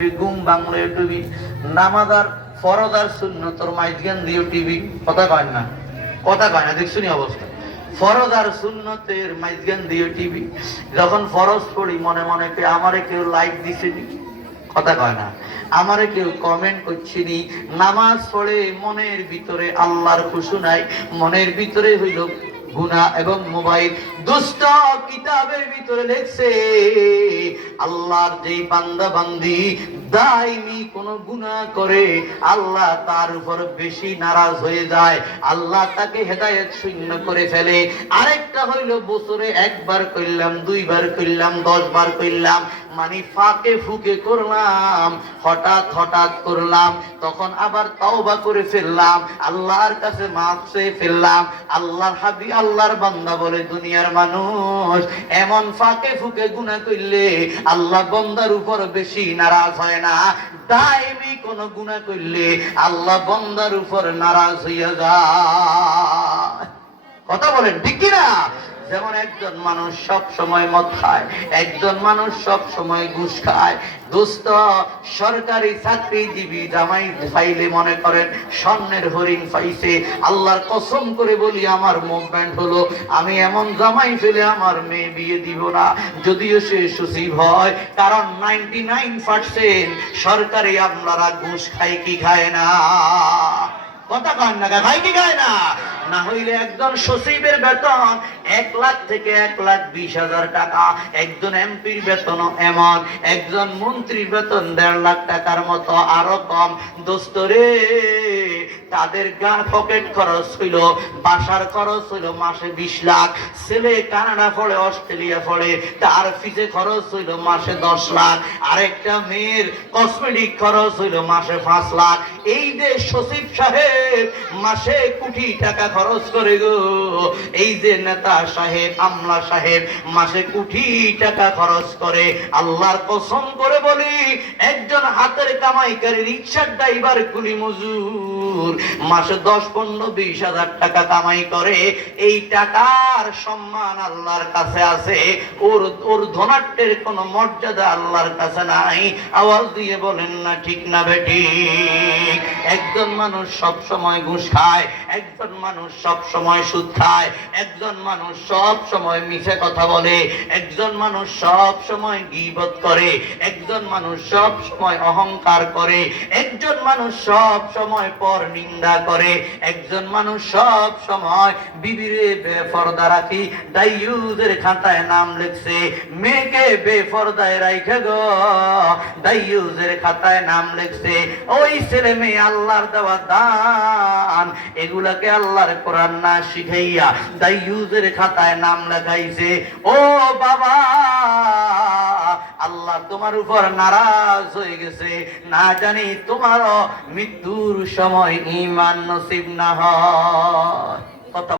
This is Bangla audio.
ঘুম বাংলা টিভি নামাজার ফরজ আর সুন্নতর মাইজগান দিও টিভি কথা কয় না দেখছুনি অবস্থা ফরজ আর সুন্নতের মাইজগান দিও টিভি যখন ফরজ পড়ি মনে মনে কে আমারে কেউ লাইক দিছেনি কথা কয় না আমারে কেউ কমেন্ট করছিনি নামাজ পড়ে মনের ভিতরে আল্লাহর খুশু নাই মনের ভিতরে হইল গুনাহ এবং মোবাইল দুষ্ট কিতাবের ভিতরে লেখছে আল্লাহর যেই বান্দা বান্দি দাইমি কোন গুনাহ করে আল্লাহ তার উপর বেশি নারাজ হয়ে যায় আল্লাহ তাকে হেদায়েত শূন্য করে ফেলে আরেকটা হইল বছরে একবার কইলাম দুইবার কইলাম 10 বার কইলাম মানে ফাঁকে ফুকে করলাম হঠাৎ করলাম তখন আবার তওবা করে ফেললাম আল্লাহর কাছে মাফ চেয়ে ফেললাম আল্লাহর হাবিব আল্লাহর বান্দা বলে দুনিয়ার মানুষ এমন ফাঁকে ফুকে গুনাহ করলে আল্লাহ বান্দার উপর বেশি নারাজ হয় না দাইমি কোন গুনাহ করলে আল্লাহ বান্দার উপর নারাজ হইয়া যায় কথা বলেন ঠিক কি না যেমন একজন মানুষ সব সময় মদ খায় একজন মানুষ সব সময় ঘুষ খায় দোস্ত সরকারি চাকরিজীবী জামাই পাইলে মনে করেন স্বর্ণের হরিণ পাইছে আল্লাহর কসম করে বলি আমার মুভমেন্ট হলো আমি এমন জামাই ফেলে আমার মেয়ে বিয়ে দিব না যদিও সে সচিব হয় কারণ 99% সরকারি আপনারা ঘুষ খায় কি খায় না কথা কন না ভাই কি খায় না না হইলে একজন সচিবের বেতন 1 লাখ থেকে 1,20,000 টাকা একজন এমপির বেতন এমন একজন মন্ত্রীর বেতন 1.5 লাখ টাকার মতো আরো কম দোস্তরে তাদের পকেট খরচ হইল বাসার খরচ হইল মাসে 20 লাখ ছেলে কানাডা পড়ে অস্ট্রেলিয়া পড়ে তার ফিজে খরচ হইল মাসে 10 লাখ আরেকটা মেয়ের কসমেটিক খরচ হইল মাসে 5 লাখ এই যে সচিব সাহেব মাসে কোটি টাকা খরচ করে গো এই যে নেতা সাহেব আমলা সাহেব মাসে কোটি টাকা খরচ করে আল্লাহর কসম করে বলি একজন হাতের কামাইকারী রিকশার ড্রাইভার কুলি মজুর মাসে 10-15-20,000 টাকা কামাই করে এই টাকার সম্মান আল্লাহর কাছে আছে ওর ধনাঢ্যের কোনো মর্যাদা আল্লাহর কাছে নাই আওয়াজ দিয়ে বলেন না ঠিক না বেঠিক একজন মানুষ সব সময় ঘুষ খায় একজন মানুষ সব সময় সুদ খায় একজন মানুষ সব সময় মিছে কথা বলে একজন মানুষ সব সময় গীবত করে একজন মানুষ সব সময় অহংকার করে একজন মানুষ সব সময় পর নিন্দা করে একজন মানুষ সব সময় বিবিরে বেপরদা রাখি দাইয়ুজের খাতায় নাম লিখছে মেয়েকে বেপরদায় রাইখে গো দাইয়ুজের খাতায় নাম লিখছে ওই ছেলে মেয়ে আল্লাহর দেওয়া দান এগুলাকে আল্লাহর কোরআন না শিখাইয়া দাইয়ুজের খাতায় নাম লাগাইছে ও বাবা আল্লাহ তোমার উপর নারাজ হয়ে গেছে না জানি তোমার মৃত্যুর সময় ঈমান নসিব না হয় কথা